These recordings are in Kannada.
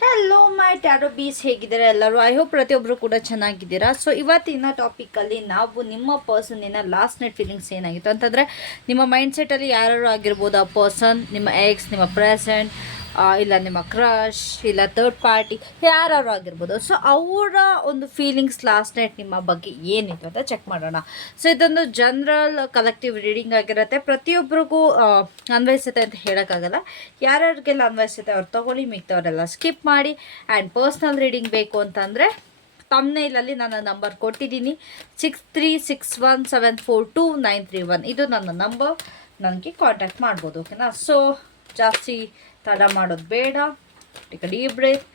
ಹೆಲೋ ಮೈ ಟ್ಯಾರೋ ಬೀಸ್, ಹೇಗಿದ್ದಾರೆ ಎಲ್ಲರೂ? ಐ ಹೋಪ್ ಪ್ರತಿಯೊಬ್ಬರು ಕೂಡ ಚೆನ್ನಾಗಿದ್ದೀರಾ. ಸೊ ಇವತ್ತಿನ ಟಾಪಿಕಲ್ಲಿ ನಾವು ನಿಮ್ಮ ಪರ್ಸನ್ನಿನ ಲಾಸ್ಟ್ ನೈಟ್ ಫೀಲಿಂಗ್ಸ್ ಏನಾಗಿತ್ತು ಅಂತಂದರೆ, ನಿಮ್ಮ ಮೈಂಡ್ ಸೆಟ್ಟಲ್ಲಿ ಯಾರು ಆಗಿರ್ಬೋದು ಆ ಪರ್ಸನ್, ನಿಮ್ಮ ಎಕ್ಸ್, ನಿಮ್ಮ ಪ್ರೆಸೆಂಟ್, ಇಲ್ಲ ನಿಮ್ಮ ಕ್ರಶ್, ಇಲ್ಲ ಥರ್ಡ್ ಪಾರ್ಟಿ, ಯಾರು ಆಗಿರ್ಬೋದು. ಸೊ ಅವರ ಒಂದು ಫೀಲಿಂಗ್ಸ್ ಲಾಸ್ಟ್ ನೈಟ್ ನಿಮ್ಮ ಬಗ್ಗೆ ಏನಿತ್ತು ಅಂತ ಚೆಕ್ ಮಾಡೋಣ. ಸೊ ಇದೊಂದು ಜನರಲ್ ಕಲೆಕ್ಟಿವ್ ರೀಡಿಂಗ್ ಆಗಿರುತ್ತೆ. ಪ್ರತಿಯೊಬ್ಬರಿಗೂ ಅನ್ವಯಿಸುತ್ತೆ ಅಂತ ಹೇಳೋಕ್ಕಾಗಲ್ಲ. ಯಾರ್ಯಾರಿಗೆಲ್ಲ ಅನ್ವಯಿಸುತ್ತೆ ಅವ್ರು ತೊಗೊಳ್ಳಿ, ಮಿಗ್ತವರೆಲ್ಲ ಸ್ಕಿಪ್ ಮಾಡಿ. ಆ್ಯಂಡ್ ಪರ್ಸ್ನಲ್ ರೀಡಿಂಗ್ ಬೇಕು ಅಂತಂದರೆ ತಮ್ನೇಲಲ್ಲಿ ನನ್ನ ನಂಬರ್ ಕೊಟ್ಟಿದ್ದೀನಿ, 6361742931. ಇದು ನನ್ನ ನಂಬರ್, ನನಗೆ ಕಾಂಟ್ಯಾಕ್ಟ್ ಮಾಡ್ಬೋದು. ಓಕೆನಾ? ಸೊ ಜಾಸ್ತಿ ತಡ ಮಾಡೋದು ಬೇಡ. ಟೇಕ್ ಅ ಡೀಪ್ ಬ್ರೇತ್,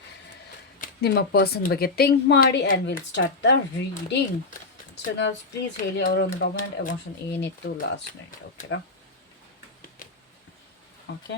ನಿಮ್ಮ ಪರ್ಸನ್ ಬಗ್ಗೆ ಥಿಂಕ್ ಮಾಡಿ and will start the reading. So ನಾವು ಪ್ಲೀಸ್ ಹೇಳಿ ಅವರ ಒಂದು ಡಾಮಿನೆಂಟ್ ಎಮೋಷನ್ ಏನಿತ್ತು ಲಾಸ್ಟ್ ನೈಟ್. ಓಕೆನಾ? ಓಕೆ,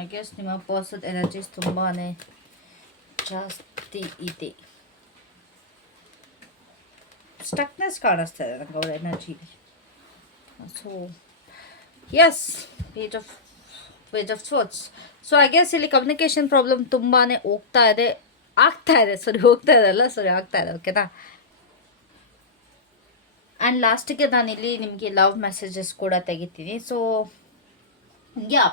ಐ ಗೆಸ್ ನಿಮ್ಮ ಪರ್ಸನ್ ಎನರ್ಜೀಸ್ ತುಂಬಾ ಜಾಸ್ತಿ ಇದೆ. ಸ್ಟಕ್ನೆಸ್ ಕಾಣಿಸ್ತಾ ಇದೆ ನನಗೆ ಅವ್ರ energy. So yes, page of swords. So I guess ಇಲ್ಲಿ ಕಮ್ಯುನಿಕೇಷನ್ ಪ್ರಾಬ್ಲಮ್ ತುಂಬಾ ಆಗ್ತಾ ಇದೆ. ಓಕೆನಾ? ಆ್ಯಂಡ್ ಲಾಸ್ಟಿಗೆ ನಾನಿಲ್ಲಿ ನಿಮಗೆ ಲವ್ ಮೆಸೇಜಸ್ ಕೂಡ ತೆಗಿತೀನಿ. ಸೊ ಯಾ,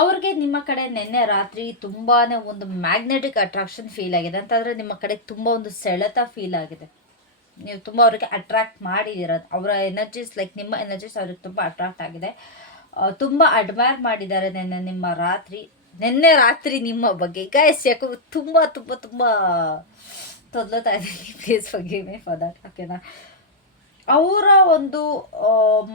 ಅವ್ರಿಗೆ ನಿಮ್ಮ ಕಡೆ ನಿನ್ನೆ ರಾತ್ರಿ ತುಂಬಾ ಒಂದು ಮ್ಯಾಗ್ನೆಟಿಕ್ ಅಟ್ರಾಕ್ಷನ್ ಫೀಲ್ ಆಗಿದೆ. ಅಂತಂದರೆ ನಿಮ್ಮ ಕಡೆ ತುಂಬ ಒಂದು ಸೆಳೆತ ಫೀಲ್ ಆಗಿದೆ. ನೀವು ತುಂಬ ಅವ್ರಿಗೆ ಅಟ್ರಾಕ್ಟ್ ಮಾಡಿದ್ದೀರ. ಅವರ ಎನರ್ಜೀಸ್ ಲೈಕ್ ನಿಮ್ಮ ಎನರ್ಜೀಸ್ ಅವ್ರಿಗೆ ತುಂಬ ಅಟ್ರಾಕ್ಟ್ ಆಗಿದೆ. ತುಂಬ ಅಡ್ಮೈರ್ ಮಾಡಿದ್ದಾರೆ ನಿನ್ನೆ ರಾತ್ರಿ ನಿಮ್ಮ ಬಗ್ಗೆ. ಗೈಸ್, ಯಾಕೋ ತುಂಬ ತುಂಬ ತುಂಬ ತೊದಲುತ್ತಾ ಇದ್ದೀನಿ. Please forgive me for that. ಓಕೆನಾ? ಅವರ ಒಂದು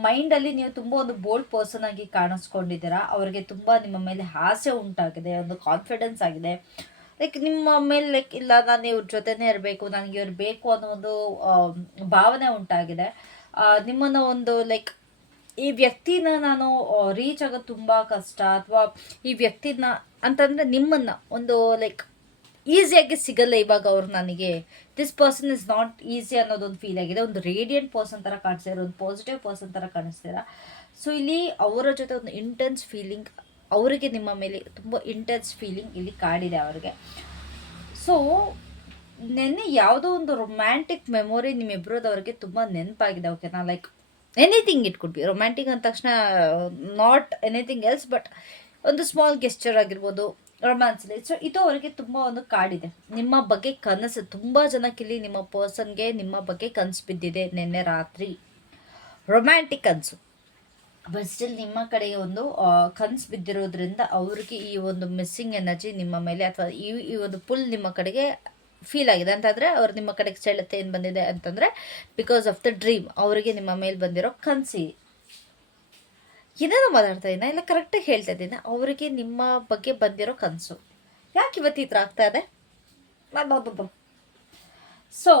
ಮೈಂಡಲ್ಲಿ ನೀವು ತುಂಬ ಒಂದು ಬೋಲ್ಡ್ ಪರ್ಸನ್ ಆಗಿ ಕಾಣಿಸ್ಕೊಂಡಿದ್ದೀರಾ. ಅವ್ರಿಗೆ ತುಂಬ ನಿಮ್ಮ ಮೇಲೆ ಆಸೆ ಉಂಟಾಗಿದೆ, ಒಂದು ಕಾನ್ಫಿಡೆನ್ಸ್ ಆಗಿದೆ. ಲೈಕ್ ನಿಮ್ಮ ಮೇಲೆ ಲೈಕ್ ಇಲ್ಲ, ನಾನು ಇವ್ರ ಜೊತೆನೇ ಇರಬೇಕು, ನನಗೆ ಇವ್ರು ಬೇಕು ಅನ್ನೋ ಒಂದು ಭಾವನೆ ಉಂಟಾಗಿದೆ. ನಿಮ್ಮನ್ನು ಒಂದು ಲೈಕ್ ಈ ವ್ಯಕ್ತಿನ ನಾನು ರೀಚ್ ಆಗೋದು ತುಂಬ ಕಷ್ಟ, ಅಥವಾ ಈ ವ್ಯಕ್ತಿನ ಅಂತಂದರೆ ನಿಮ್ಮನ್ನು ಒಂದು ಲೈಕ್ ಈಸಿಯಾಗಿ ಸಿಗಲ್ಲ ಇವಾಗ ಅವರು ನನಗೆ. This person is not easy ಅನ್ನೋದೊಂದು ಫೀಲ್ ಆಗಿದೆ. ಒಂದು ರೇಡಿಯಂಟ್ ಪರ್ಸನ್ ಥರ ಕಾಣಿಸ್ತೀರ, ಒಂದು ಪಾಸಿಟಿವ್ ಪರ್ಸನ್ ಥರ ಕಾಣಿಸ್ತೀರ. ಸೊ ಇಲ್ಲಿ ಅವರ ಜೊತೆ ಒಂದು ಇಂಟೆನ್ಸ್ ಫೀಲಿಂಗ್, ಅವರಿಗೆ ನಿಮ್ಮ ಮೇಲೆ ತುಂಬ ಇಂಟೆನ್ಸ್ ಫೀಲಿಂಗ್ ಇಲ್ಲಿ ಕಾಡಿದೆ ಅವ್ರಿಗೆ. ಸೊ ನೆನ್ನೆ ಯಾವುದೋ ಒಂದು ರೊಮ್ಯಾಂಟಿಕ್ ಮೆಮೊರಿ ನಿಮ್ಮಿಬ್ಬರದವ್ರಿಗೆ ತುಂಬ ನೆನಪಾಗಿದೆ. ಓಕೆನಾ? Like anything it could be romantic ಅಂದ ತಕ್ಷಣ, ನಾಟ್ ಎನಿಥಿಂಗ್ ಎಲ್ಸ್, ಬಟ್ ಒಂದು ಸ್ಮಾಲ್ ಗೆಸ್ಚರ್ ಆಗಿರ್ಬೋದು ರೊಮ್ಯಾನ್ಸಲ್ಲಿ. ಸೊ ಇದು ಅವರಿಗೆ ತುಂಬ ಒಂದು ಕಾಡಿದೆ. ನಿಮ್ಮ ಬಗ್ಗೆ ಕನಸು ತುಂಬ ಜನಕ್ಕಿಲ್ಲಿ ನಿಮ್ಮ ಪರ್ಸನ್ಗೆ ನಿಮ್ಮ ಬಗ್ಗೆ ಕನಸು ಬಿದ್ದಿದೆ ನಿನ್ನೆ ರಾತ್ರಿ, ರೊಮ್ಯಾಂಟಿಕ್ ಕನಸು. ಬಟ್ ಸ್ಟಿಲ್ ನಿಮ್ಮ ಕಡೆಗೆ ಒಂದು ಕನಸು ಬಿದ್ದಿರೋದ್ರಿಂದ ಅವ್ರಿಗೆ ಈ ಒಂದು ಮಿಸ್ಸಿಂಗ್ ಎನರ್ಜಿ ನಿಮ್ಮ ಮೇಲೆ, ಅಥವಾ ಈ ಒಂದು ಪುಲ್ ನಿಮ್ಮ ಕಡೆಗೆ ಫೀಲ್ ಆಗಿದೆ. ಅಂತಂದರೆ ಅವ್ರು ನಿಮ್ಮ ಕಡೆಗೆ ಸೆಳೆತ ಏನು ಬಂದಿದೆ ಅಂತಂದರೆ ಬಿಕಾಸ್ ಆಫ್ ದ ಡ್ರೀಮ್. ಅವರಿಗೆ ನಿಮ್ಮ ಮೇಲೆ ಬಂದಿರೋ ಕನಸಿ ಏನೇನೋ ಮಾತಾಡ್ತಾ ಇದ್ದೀನ, ಇಲ್ಲ ಕರೆಕ್ಟಾಗಿ ಹೇಳ್ತಾ ಇದ್ದೀನಿ. ಅವರಿಗೆ ನಿಮ್ಮ ಬಗ್ಗೆ ಬಂದಿರೋ ಕನಸು ಯಾಕೆ ಇವತ್ತು ಈ ಥರ ಆಗ್ತಾ ಇದೆ? ಸೊ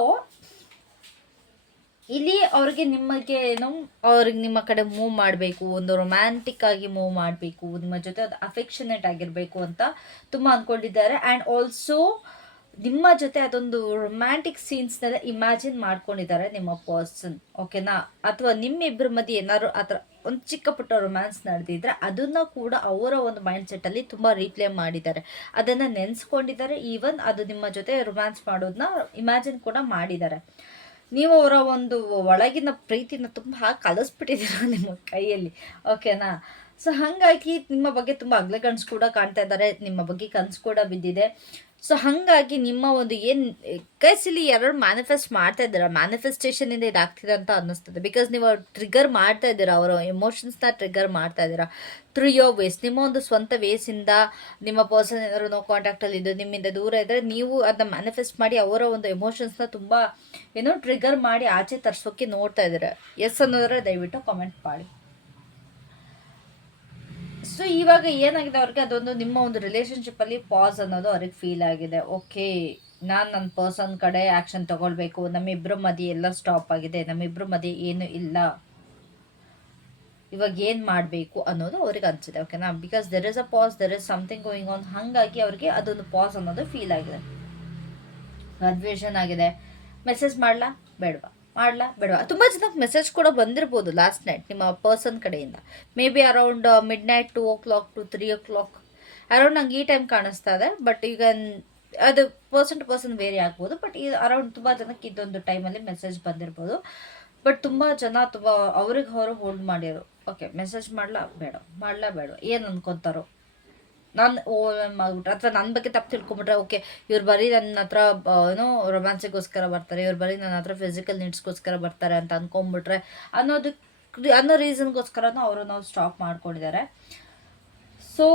ಇಲ್ಲಿ ಅವ್ರಿಗೆ ನಿಮಗೆ ಅವ್ರಿಗೆ ನಿಮ್ಮ ಕಡೆ ಮೂವ್ ಮಾಡಬೇಕು, ಒಂದು ರೊಮ್ಯಾಂಟಿಕ್ ಆಗಿ ಮೂವ್ ಮಾಡಬೇಕು, ನಿಮ್ಮ ಜೊತೆ ಅದು ಅಫೆಕ್ಷನೇಟ್ ಆಗಿರಬೇಕು ಅಂತ ತುಂಬ ಅಂದ್ಕೊಂಡಿದ್ದಾರೆ. ಆ್ಯಂಡ್ ಆಲ್ಸೋ ನಿಮ್ಮ ಜೊತೆ ಅದೊಂದು ರೊಮ್ಯಾಂಟಿಕ್ ಸೀನ್ಸ್ನೆಲ್ಲ ಇಮ್ಯಾಜಿನ್ ಮಾಡ್ಕೊಂಡಿದ್ದಾರೆ ನಿಮ್ಮ ಪರ್ಸನ್. ಓಕೆನಾ? ಅಥವಾ ನಿಮ್ಮಿಬ್ಬರ ಮಧ್ಯೆ ಏನಾದ್ರು ಆ ಥರ ಒಂದು ಚಿಕ್ಕ ಪುಟ್ಟ ರೊಮ್ಯಾನ್ಸ್ ನಡೆದಿದ್ರೆ ಅದನ್ನು ಕೂಡ ಅವರ ಒಂದು ಮೈಂಡ್ ಸೆಟ್ಟಲ್ಲಿ ತುಂಬ ರೀಪ್ಲೇ ಮಾಡಿದ್ದಾರೆ, ಅದನ್ನು ನೆನೆಸ್ಕೊಂಡಿದ್ದಾರೆ. ಈವನ್ ಅದು ನಿಮ್ಮ ಜೊತೆ ರೊಮ್ಯಾನ್ಸ್ ಮಾಡೋದನ್ನ ಇಮ್ಯಾಜಿನ್ ಕೂಡ ಮಾಡಿದ್ದಾರೆ. ನೀವು ಅವರ ಒಂದು ಒಳಗಿನ ಪ್ರೀತಿನ ತುಂಬ ಕಲಿಸ್ಬಿಟ್ಟಿದ್ದೀರ ನಿಮ್ಮ ಕೈಯಲ್ಲಿ. ಓಕೆನಾ? ಸೊ ಹಾಗಾಗಿ ನಿಮ್ಮ ಬಗ್ಗೆ ತುಂಬ ಅಗ್ಲೆ ಕನಸು ಕೂಡ ಕಾಣ್ತಾ ಇದ್ದಾರೆ, ನಿಮ್ಮ ಬಗ್ಗೆ ಕನಸು ಕೂಡ ಬಿದ್ದಿದೆ. ಸೊ ಹಾಗಾಗಿ ನಿಮ್ಮ ಒಂದು ಏನು ಗೈಸ್ ಇಲ್ಲಿ ಎರಡು ಮ್ಯಾನಿಫೆಸ್ಟ್ ಮಾಡ್ತಾ ಇದ್ದೀರಾ, ಮ್ಯಾನಿಫೆಸ್ಟೇಷನಿಂದ ಇದಾಗ್ತಿದೆ ಅಂತ ಅನ್ನಿಸ್ತದೆ. ಬಿಕಾಸ್ ನೀವು ಟ್ರಿಗರ್ ಮಾಡ್ತಾ ಇದ್ದೀರಾ, ಅವರ ಎಮೋಷನ್ಸ್ನ ಟ್ರಿಗರ್ ಮಾಡ್ತಾ ಇದ್ದೀರಾ ಥ್ರೂ ಯೋರ್ ವೇಸ್. ನಿಮ್ಮ ಒಂದು ಸ್ವಂತ ವೇಸಿಂದ ನಿಮ್ಮ ಪರ್ಸನ್ ಏನಾದ್ರು ನೋ ಕಾಂಟ್ಯಾಕ್ಟಲ್ಲಿ ಇದ್ದು ನಿಮ್ಮಿಂದ ದೂರ ಇದ್ದರೆ ನೀವು ಅದನ್ನ ಮ್ಯಾನಿಫೆಸ್ಟ್ ಮಾಡಿ ಅವರ ಒಂದು ಎಮೋಷನ್ಸ್ನ ತುಂಬ ಟ್ರಿಗರ್ ಮಾಡಿ ಆಚೆ ತರಿಸೋಕ್ಕೆ ನೋಡ್ತಾ ಇದ್ದೀರಾ. ಎಸ್ ಅನ್ನೋದ್ರೆ ದಯವಿಟ್ಟು ಕಾಮೆಂಟ್ ಮಾಡಿ. ಸೊ ಇವಾಗ ಏನಾಗಿದೆ ಅವ್ರಿಗೆ, ಅದೊಂದು ನಿಮ್ಮ ಒಂದು ರಿಲೇಷನ್ಶಿಪ್ಪಲ್ಲಿ ಪಾಸ್ ಅನ್ನೋದು ಅವ್ರಿಗೆ ಫೀಲ್ ಆಗಿದೆ. ಓಕೆ, ನಾನು ನನ್ನ ಪರ್ಸನ್ ಕಡೆ ಆ್ಯಕ್ಷನ್ ತೊಗೊಳ್ಬೇಕು, ನಮ್ಮಿಬ್ಬರ ಮಧ್ಯೆ ಎಲ್ಲ ಸ್ಟಾಪ್ ಆಗಿದೆ, ನಮ್ಮಿಬ್ಬರ ಮಧ್ಯೆ ಏನು ಇಲ್ಲ, ಇವಾಗ ಏನು ಮಾಡಬೇಕು ಅನ್ನೋದು ಅವ್ರಿಗೆ ಅನಿಸಿದೆ. ಓಕೆನಾ, because there is a pass, there is something going on. ಹಾಗಾಗಿ ಅವ್ರಿಗೆ ಅದೊಂದು ಪಾಸ್ ಅನ್ನೋದು ಫೀಲ್ ಆಗಿದೆ, ಕನ್ಫ್ಯೂಷನ್ ಆಗಿದೆ. ಮೆಸೇಜ್ ಮಾಡಲಾ ಬೇಡವಾ, ಮಾಡಲಾ ಬೇಡವಾ. ತುಂಬ ಜನಕ್ಕೆ ಮೆಸೇಜ್ ಕೂಡ ಬಂದಿರ್ಬೋದು ಲಾಸ್ಟ್ ನೈಟ್ ನಿಮ್ಮ ಪರ್ಸನ್ ಕಡೆಯಿಂದ. May be around mid night 2 o'clock to 3 o'clock around ನಂಗೆ ಈ ಟೈಮ್ ಕಾಣಿಸ್ತಾ ಇದೆ. ಬಟ್ ಈಗ ಅದು ಪರ್ಸನ್ ಟು ಪರ್ಸನ್ ವೇರಿ ಆಗ್ಬೋದು. ಬಟ್ ಈ ಅರೌಂಡ್ ತುಂಬ ಜನಕ್ಕೆ ಇದೊಂದು ಟೈಮಲ್ಲಿ ಮೆಸೇಜ್ ಬಂದಿರ್ಬೋದು. ಬಟ್ ತುಂಬ ಜನ ತುಂಬ ಅವ್ರಿಗೆ ಅವರು ಹೋಲ್ಡ್ ಮಾಡಿರೋ. ಓಕೆ, ಮೆಸೇಜ್ ಮಾಡಲಾ ಬೇಡ, ಮಾಡಲಾ ಬೇಡ, ಏನು ಅನ್ಕೊತಾರೋ, ನಾನು ಮಾಡ್ಬಿಟ್ರೆ ಅಥವಾ ನನ್ನ ಬಗ್ಗೆ ತಪ್ಪು ತಿಳ್ಕೊಂಬಿಟ್ರೆ, ಓಕೆ ಇವ್ರು ಬರೀ ನನ್ನ ಹತ್ರ ರೊಮ್ಯಾನ್ಸಿಗೋಸ್ಕರ ಬರ್ತಾರೆ, ಇವ್ರು ಬರೀ ನನ್ನ ಹತ್ರ ಫಿಸಿಕಲ್ ನೀಡ್ಸ್ಗೋಸ್ಕರ ಬರ್ತಾರೆ ಅಂತ ಅಂದ್ಕೊಂಬಿಟ್ರೆ ಅನ್ನೋ ರೀಸನ್ಗೋಸ್ಕರನೂ ಅವರು ನಾವು ಸ್ಟಾಪ್ ಮಾಡ್ಕೊಂಡಿದ್ದಾರೆ. ಸೊ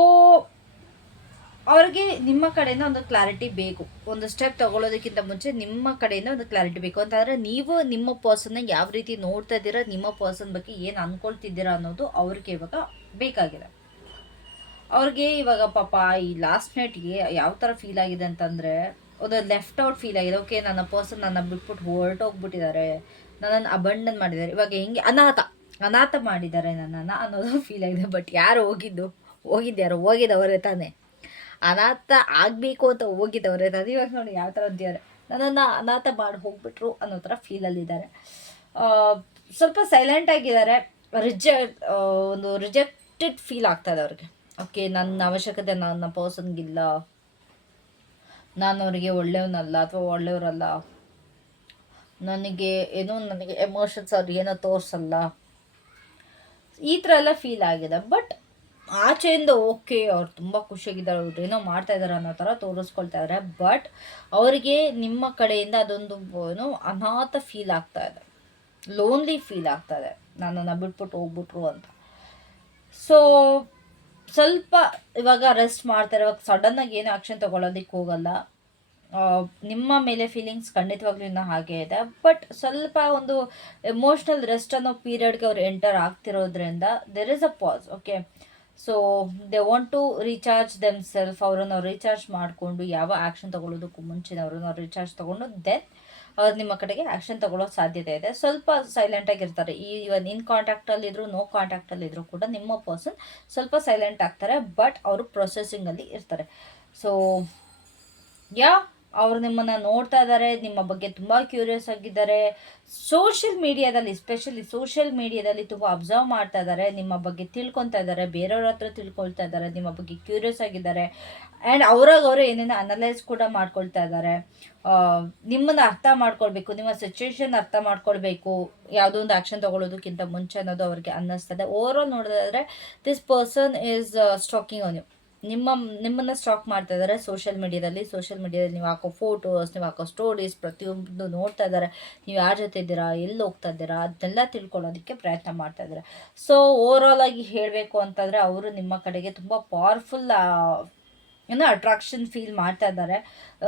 ಅವ್ರಿಗೆ ನಿಮ್ಮ ಕಡೆಯಿಂದ ಒಂದು ಕ್ಲಾರಿಟಿ ಬೇಕು. ಒಂದು ಸ್ಟೆಪ್ ತಗೊಳ್ಳೋದಕ್ಕಿಂತ ಮುಂಚೆ ನಿಮ್ಮ ಕಡೆಯಿಂದ ಒಂದು ಕ್ಲಾರಿಟಿ ಬೇಕು. ಅಂತಂದರೆ ನೀವು ನಿಮ್ಮ ಪರ್ಸನ್ನ ಯಾವ ರೀತಿ ನೋಡ್ತಾ ಇದ್ದೀರಾ, ನಿಮ್ಮ ಪರ್ಸನ್ ಬಗ್ಗೆ ಏನು ಅಂದ್ಕೊಳ್ತಿದ್ದೀರಾ ಅನ್ನೋದು ಅವ್ರಿಗೆ ಇವಾಗ ಬೇಕಾಗಿದೆ. ಅವ್ರಿಗೆ ಇವಾಗ ಪಾಪ ಈ ಲಾಸ್ಟ್ ನೈಟ್ಗೆ ಯಾವ ಥರ ಫೀಲ್ ಆಗಿದೆ ಅಂತಂದರೆ, ಒಂದು ಲೆಫ್ಟ್ ಔಟ್ ಫೀಲ್ ಆಗಿದೆ. ಓಕೆ, ನನ್ನ ಪರ್ಸನ್ ನನ್ನ ಬಿಟ್ಬಿಟ್ಟು ಹೊರಟೋಗ್ಬಿಟ್ಟಿದ್ದಾರೆ, ನನ್ನನ್ನು ಅಬಂಡನ್ ಮಾಡಿದ್ದಾರೆ, ಇವಾಗ ಹೆಂಗೆ ಅನಾಥ ಮಾಡಿದ್ದಾರೆ ನನ್ನನ್ನು ಅನ್ನೋದು ಫೀಲ್ ಆಗಿದೆ. ಬಟ್ ಯಾರು ಹೋಗಿದ್ದವರೇ ತಾನೇ, ಅನಾಥ ಆಗಬೇಕು ಅಂತ ಹೋಗಿದ್ದವರೇ ತಾನೇ. ಇವಾಗ ನೋಡಿ ಯಾವ ಥರ ಅಂತಿದ್ದಾರೆ, ನನ್ನನ್ನು ಅನಾಥ ಮಾಡಿ ಹೋಗ್ಬಿಟ್ರು ಅನ್ನೋ ಥರ ಫೀಲಲ್ಲಿದ್ದಾರೆ. ಸ್ವಲ್ಪ ಸೈಲೆಂಟ್ ಆಗಿದ್ದಾರೆ. ಒಂದು ರಿಜೆಕ್ಟೆಡ್ ಫೀಲ್ ಆಗ್ತಾಯಿದೆ ಅವ್ರಿಗೆ. ಓಕೆ, ನನ್ನ ಅವಶ್ಯಕತೆ ನನ್ನ ಪರ್ಸನ್ಗಿಲ್ಲ, ನಾನು ಅವರಿಗೆ ಒಳ್ಳೆಯವನಲ್ಲ ಅಥವಾ ಒಳ್ಳೆಯವರಲ್ಲ, ನನಗೆ ಎಮೋಷನ್ಸ್ ಅವ್ರಿಗೆ ಏನೋ ತೋರಿಸಲ್ಲ, ಈ ಥರ ಎಲ್ಲ ಫೀಲ್ ಆಗಿದೆ. ಬಟ್ ಆಚೆಯಿಂದ ಓಕೆ ಅವ್ರು ತುಂಬ ಖುಷಿಯಾಗಿದ್ದಾರೆ, ಅವ್ರು ಏನೋ ಮಾಡ್ತಾ ಇದ್ದಾರೆ ಅನ್ನೋ ಥರ ತೋರಿಸ್ಕೊಳ್ತಾ ಇದ್ದಾರೆ. ಬಟ್ ಅವರಿಗೆ ನಿಮ್ಮ ಕಡೆಯಿಂದ ಅದೊಂದು ಅನಾಥ ಫೀಲ್ ಆಗ್ತಾ ಇದೆ, ಲೋನ್ಲಿ ಫೀಲ್ ಆಗ್ತಾ ಇದೆ, ನನ್ನನ್ನು ಬಿಟ್ಬಿಟ್ಟು ಹೋಗ್ಬಿಟ್ರು ಅಂತ. ಸೊ ಸ್ವಲ್ಪ ಇವಾಗ ರೆಸ್ಟ್ ಮಾಡ್ತಾರೆ. ಇವಾಗ ಸಡನ್ನಾಗಿ ಏನು ಆ್ಯಕ್ಷನ್ ತೊಗೊಳೋದಕ್ಕೆ ಹೋಗಲ್ಲ. ನಿಮ್ಮ ಮೇಲೆ ಫೀಲಿಂಗ್ಸ್ ಖಂಡಿತವಾಗ್ಲೂ ಇನ್ನೂ ಹಾಗೇ ಇದೆ. ಬಟ್ ಸ್ವಲ್ಪ ಒಂದು ಎಮೋಷ್ನಲ್ ರೆಸ್ಟ್ ಅನ್ನೋ ಪೀರಿಯಡ್ಗೆ ಅವ್ರು ಎಂಟರ್ ಆಗ್ತಿರೋದ್ರಿಂದ there is a pause. Okay, so they want to recharge them self. ಅವರನ್ನು ರೀಚಾರ್ಜ್ ಮಾಡಿಕೊಂಡು ಯಾವ ಆ್ಯಕ್ಷನ್ ತೊಗೊಳ್ಳೋದಕ್ಕೂ ಮುಂಚೆ ಅವರನ್ನು ರೀಚಾರ್ಜ್ ತೊಗೊಂಡು ದೆನ್ ಅವ್ರು ನಿಮ್ಮ ಕಡೆಗೆ ಆ್ಯಕ್ಷನ್ ತೊಗೊಳ್ಳೋ ಸಾಧ್ಯತೆ ಇದೆ. ಸ್ವಲ್ಪ ಸೈಲೆಂಟಾಗಿರ್ತಾರೆ. ಇವನ್ ಇನ್ ಕಾಂಟ್ಯಾಕ್ಟಲ್ಲಿದ್ದರು ನೋ ಕಾಂಟ್ಯಾಕ್ಟಲ್ಲಿದ್ದರೂ ಕೂಡ ನಿಮ್ಮ ಪರ್ಸನ್ ಸ್ವಲ್ಪ ಸೈಲೆಂಟ್ ಆಗ್ತಾರೆ. ಬಟ್ ಅವರು ಪ್ರೊಸೆಸಿಂಗಲ್ಲಿ ಇರ್ತಾರೆ. ಸೊ ಅವರು ನಿಮ್ಮನ್ನು ನೋಡ್ತಾ ಇದ್ದಾರೆ, ನಿಮ್ಮ ಬಗ್ಗೆ ತುಂಬ ಕ್ಯೂರಿಯಸ್ ಆಗಿದ್ದಾರೆ. ಸೋಷಿಯಲ್ ಮೀಡಿಯಾದಲ್ಲಿ, ಎಸ್ಪೆಷಲಿ ಸೋಷಿಯಲ್ ಮೀಡಿಯಾದಲ್ಲಿ ತುಂಬ ಅಬ್ಸರ್ವ್ ಮಾಡ್ತಾ ಇದ್ದಾರೆ, ನಿಮ್ಮ ಬಗ್ಗೆ ತಿಳ್ಕೊತಾ ಇದ್ದಾರೆ, ಬೇರೆಯವ್ರ ಹತ್ರ ತಿಳ್ಕೊಳ್ತಾ ಇದ್ದಾರೆ, ನಿಮ್ಮ ಬಗ್ಗೆ ಕ್ಯೂರಿಯಸ್ ಆಗಿದ್ದಾರೆ. ಆ್ಯಂಡ್ ಅವ್ರಾಗ ಏನೇನೋ ಅನಲೈಸ್ ಕೂಡ ಮಾಡ್ಕೊಳ್ತಾ ಇದ್ದಾರೆ. ನಿಮ್ಮನ್ನು ಅರ್ಥ ಮಾಡ್ಕೊಳ್ಬೇಕು, ನಿಮ್ಮ ಸಿಚುವೇಶನ್ ಅರ್ಥ ಮಾಡ್ಕೊಳ್ಬೇಕು, ಯಾವುದೋ ಒಂದು ಆ್ಯಕ್ಷನ್ ತೊಗೊಳ್ಳೋದಕ್ಕಿಂತ ಮುಂಚೆ ಅನ್ನೋದು ಅವ್ರಿಗೆ ಅನ್ನಿಸ್ತದೆ. ಓವರ್ ಆಲ್ ನೋಡೋದಾದರೆ this person is stalking on you. ನಿಮ್ಮನ್ನು ಸ್ಟಾಕ್ ಮಾಡ್ತಾ ಇದ್ದಾರೆ ಸೋಷಿಯಲ್ ಮೀಡಿಯಾದಲ್ಲಿ ನೀವು ಹಾಕೋ ಫೋಟೋಸ್, ನೀವು ಹಾಕೋ ಸ್ಟೋರೀಸ್ ಪ್ರತಿಯೊಂದು ನೋಡ್ತಾ ಇದ್ದಾರೆ. ನೀವು ಯಾರ ಜೊತೆ ಇದ್ದೀರಾ, ಎಲ್ಲಿ ಹೋಗ್ತಾ ಇದ್ದೀರಾ, ಅದನ್ನೆಲ್ಲ ತಿಳ್ಕೊಳ್ಳೋದಕ್ಕೆ ಪ್ರಯತ್ನ ಮಾಡ್ತಾ ಇದ್ದಾರೆ. ಸೊ ಓವರಾಲ್ ಆಗಿ ಹೇಳಬೇಕು ಅಂತಂದರೆ ಅವರು ನಿಮ್ಮ ಕಡೆಗೆ ತುಂಬ ಪವರ್ಫುಲ್ ಅಟ್ರಾಕ್ಷನ್ ಫೀಲ್ ಮಾಡ್ತಾ ಇದ್ದಾರೆ.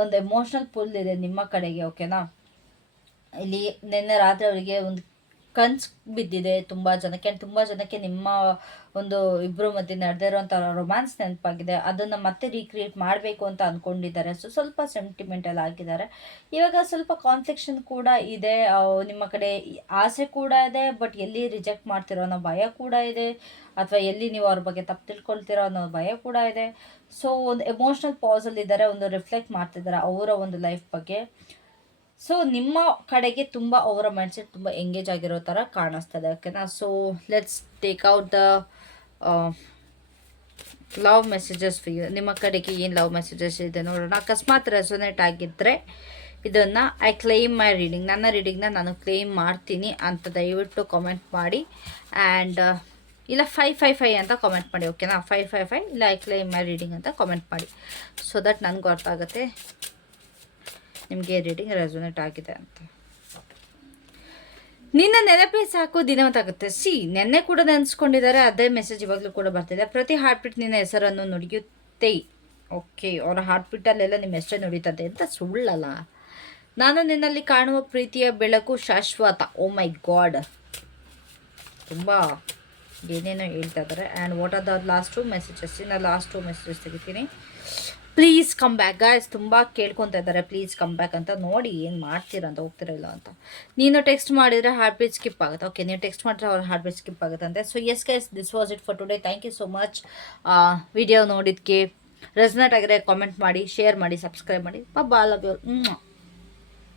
ಒಂದು ಎಮೋಷ್ನಲ್ ಪುಲ್ ಇದೆ ನಿಮ್ಮ ಕಡೆಗೆ. ಓಕೆನಾ, ಇಲ್ಲಿ ನಿನ್ನೆ ರಾತ್ರಿ ಅವರಿಗೆ ಒಂದು ಕನ್ಸು ಬಿದ್ದಿದೆ ತುಂಬ ಜನಕ್ಕೆ ನಿಮ್ಮ ಒಂದು ಇಬ್ಬರು ಮಧ್ಯೆ ನಡೆದಿರೋಂಥ ರೊಮ್ಯಾನ್ಸ್ ನೆನಪಾಗಿದೆ. ಅದನ್ನು ಮತ್ತೆ ರೀಕ್ರಿಯೇಟ್ ಮಾಡಬೇಕು ಅಂತ ಅಂದ್ಕೊಂಡಿದ್ದಾರೆ. ಸೊ ಸ್ವಲ್ಪ ಸೆಂಟಿಮೆಂಟಲ್ ಆಗಿದ್ದಾರೆ. ಇವಾಗ ಸ್ವಲ್ಪ ಕಾನ್ಫ್ಲಿಕ್ಷನ್ ಕೂಡ ಇದೆ. ನಿಮ್ಮ ಕಡೆ ಆಸೆ ಕೂಡ ಇದೆ, ಬಟ್ ಎಲ್ಲಿ ರಿಜೆಕ್ಟ್ ಮಾಡ್ತಿರೋ ಅನ್ನೋ ಭಯ ಕೂಡ ಇದೆ, ಅಥವಾ ಎಲ್ಲಿ ನೀವು ಅವ್ರ ಬಗ್ಗೆ ತಪ್ಪು ತಿಳ್ಕೊಳ್ತಿರೋ ಅನ್ನೋ ಭಯ ಕೂಡ ಇದೆ. ಸೊ ಒಂದು ಎಮೋಷ್ನಲ್ ಪಾಸಲ್ಲಿದ್ದಾರೆ, ಒಂದು ರಿಫ್ಲೆಕ್ಟ್ ಮಾಡ್ತಿದ್ದಾರೆ ಅವರ ಒಂದು ಲೈಫ್ ಬಗ್ಗೆ. ಸೊ ನಿಮ್ಮ ಕಡೆಗೆ ತುಂಬ ಅವರ ಮೈಂಡ್ಸೆಟ್ ತುಂಬ ಎಂಗೇಜ್ ಆಗಿರೋ ಥರ ಕಾಣಿಸ್ತದೆ. ಓಕೆನಾ, so let's take out the love messages for you. ನಿಮ್ಮ ಕಡೆಗೆ ಏನು ಲವ್ ಮೆಸೇಜಸ್ ಇದೆ ನೋಡೋಣ. ಅಕಸ್ಮಾತ್ ರೆಸೊನೇಟ್ ಆಗಿದ್ದರೆ ಇದನ್ನು ಐ ಕ್ಲೇಮ್ ಮೈ ರೀಡಿಂಗ್, ನನ್ನ ರೀಡಿಂಗ್ನ ನಾನು ಕ್ಲೇಮ್ ಮಾಡ್ತೀನಿ ಅಂತ ದಯವಿಟ್ಟು ಕಾಮೆಂಟ್ ಮಾಡಿ. ಆ್ಯಂಡ್ ಇಲ್ಲ 555 ಅಂತ ಕಾಮೆಂಟ್ ಮಾಡಿ, ಓಕೆನಾ? 555 ಇಲ್ಲ ಐ ಕ್ಲೈಮ್ ಮೈ ರೀಡಿಂಗ್ ಅಂತ ಕಾಮೆಂಟ್ ಮಾಡಿ, ಸೊ ದಟ್ ನನಗೂ ಅರ್ಥ ಆಗುತ್ತೆ ನಿಮಗೆ ರೀಡಿಂಗ್ ರೆಸೊನೇಟ್ ಆಗಿದೆ ಅಂತ. ನಿನ್ನ ನೆನಪೇ ಸಾಕು ದಿನವತ್ತಾಗುತ್ತೆ. ನೆನ್ನೆ ಕೂಡ ನೆನೆಸ್ಕೊಂಡಿದ್ದಾರೆ, ಅದೇ ಮೆಸೇಜ್ ಇವಾಗಲೂ ಕೂಡ ಬರ್ತಿದೆ. ಪ್ರತಿ ಹಾರ್ಟ್ ಬೀಟ್ ನಿನ್ನ ಹೆಸರನ್ನು ನುಡಿಯುತ್ತೆ. ಓಕೆ, ಅವರ ಹಾರ್ಟ್ ಬೀಟಲ್ಲೆಲ್ಲ ನಿಮ್ಮ ಹೆಸರೇ ನುಡಿತದೆ ಅಂತ ಸುಳ್ಳಲ್ಲ. ನಾನು ನಿನ್ನಲ್ಲಿ ಕಾಣುವ ಪ್ರೀತಿಯ ಬೆಳಕು ಶಾಶ್ವತ. ಓ ಮೈ ಗಾಡ್, ತುಂಬ ಏನೇನೋ ಹೇಳ್ತಾ ಇದ್ದಾರೆ. And what are the last 2 messages? ಇನ್ನು ಲಾಸ್ಟ್ 2 ಮೆಸೇಜಸ್ ತೆಗಿತೀನಿ. ಪ್ಲೀಸ್ ಕಮ್ ಬ್ಯಾಕ್ ಗಾಯ್ಸ್, ತುಂಬ ಕೇಳ್ಕೊತಾ ಇದ್ದಾರೆ ಪ್ಲೀಸ್ ಕಮ್ ಬ್ಯಾಕ್ ಅಂತ. ನೋಡಿ ಏನು ಮಾಡ್ತೀರಾ ಅಂತ, ಹೋಗ್ತಿರಲ್ಲ ಅಂತ. ನೀನು ಟೆಕ್ಸ್ಟ್ ಮಾಡಿದರೆ ಹಾರ್ಟ್ ಬೀಟ್ ಸ್ಕಿಪ್ ಆಗುತ್ತೆ. ಓಕೆ, ನೀವು ಟೆಕ್ಸ್ಟ್ ಮಾಡಿದ್ರೆ ಅವ್ರ ಹಾರ್ಟ್ ಬೀಟ್ ಸ್ಕಿಪ್ ಆಗುತ್ತೆ ಅಂತೆ. So yes guys, this was it for today. Thank you so much video ನೋಡಿದ್ದಕ್ಕೆ. ರೆಸನೇಟ್ ಆಗಿದ್ರೆ ಕಾಮೆಂಟ್ ಮಾಡಿ, ಶೇರ್ ಮಾಡಿ, ಸಬ್ಸ್ಕ್ರೈಬ್ ಮಾಡಿ. Love you.